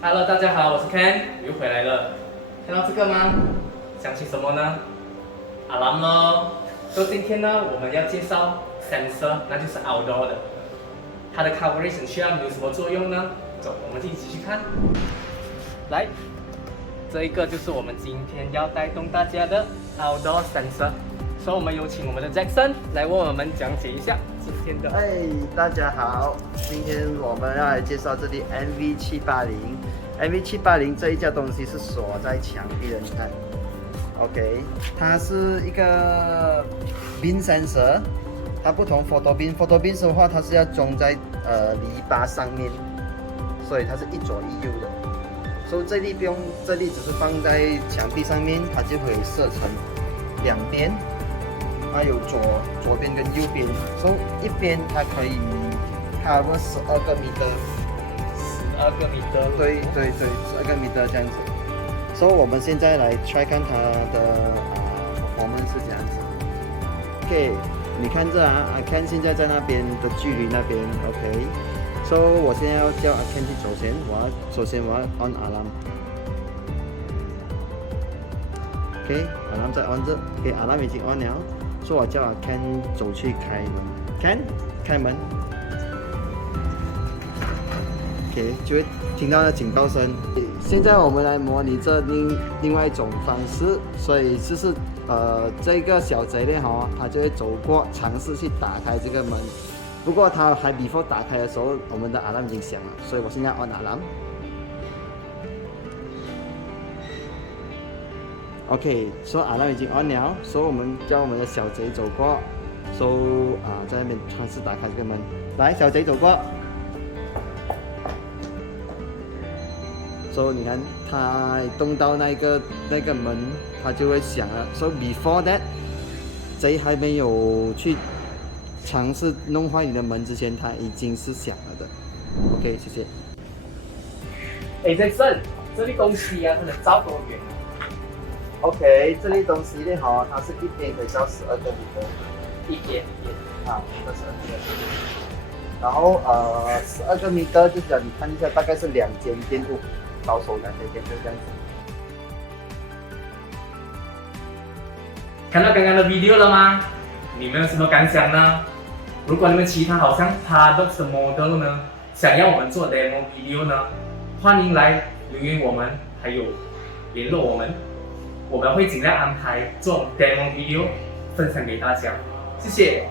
Hello，大家好，我是 Ken，又回来了。看到这个吗？想起什么呢？Alarm 咯。所以今天呢，我们要介绍 sensor，那就是 outdoor 的。它的 coverage 需要有什么作用呢？走，我们一起去看。来，这一个就是我们今天要带动大家的 outdoor sensor。所以我们有请我们的 Jackson 来为我们讲解一下今天的。大家好，今天我们要来介绍这里 MV780。MV780这一架东西是锁在墙壁的，你看 ，OK， 它是一个 beam sensor， 它不同 photo beam。photo beam 的话，它是要装在篱笆上面，所以它是一左一右的。所以这里不用，这里只是放在墙壁上面，它就可以设成两边。它有左边跟右边，所以一边它可以 cover 12个米的12个米的。对，12个米的这样子。所以我们现在来 try 看它的performance是这样子。OK， 你看这阿 Ken 现在在那边的距离那边 OK， 所以我现在要叫阿 Ken 去走先，首先我要 on alarm。OK，alarm 在 on 这 ，OK，alarm 已经 on 了。所以我叫阿 Ken 走去开门 ，Ken 开门 ，OK 就会听到那警报声。现在我们来模拟这另外一种方式，所以就是这个小贼呢他就会走过尝试去打开这个门。不过他还 before 打开的时候，我们的 alarm 已经响了，所以我现在 on alarm。OK， 所以 alarm 已经 on 了，所以我们叫我们的小贼走过，在那边尝试打开这个门。来，小贼走过。所以你看，他动到那个门，他就会响了。所以 before that， 贼还没有去尝试弄坏你的门之前，他已经是响了的。OK， 谢谢。Jackson， 这里东西啊，它能照多远？OK， 这类东西呢它是一边可以照12个米的，一边啊，这是12个米。然后12个米的，就是讲你看一下，大概是2间店铺，保守2间店铺这样子。看到刚刚的 video 了吗？你们有什么感想呢？如果你们其他好像 Paradox 的 model 呢，想要我们做 demo video 呢，欢迎来留言我们，还有联络我们。我们会尽量安排做 demo video 分享给大家，谢谢。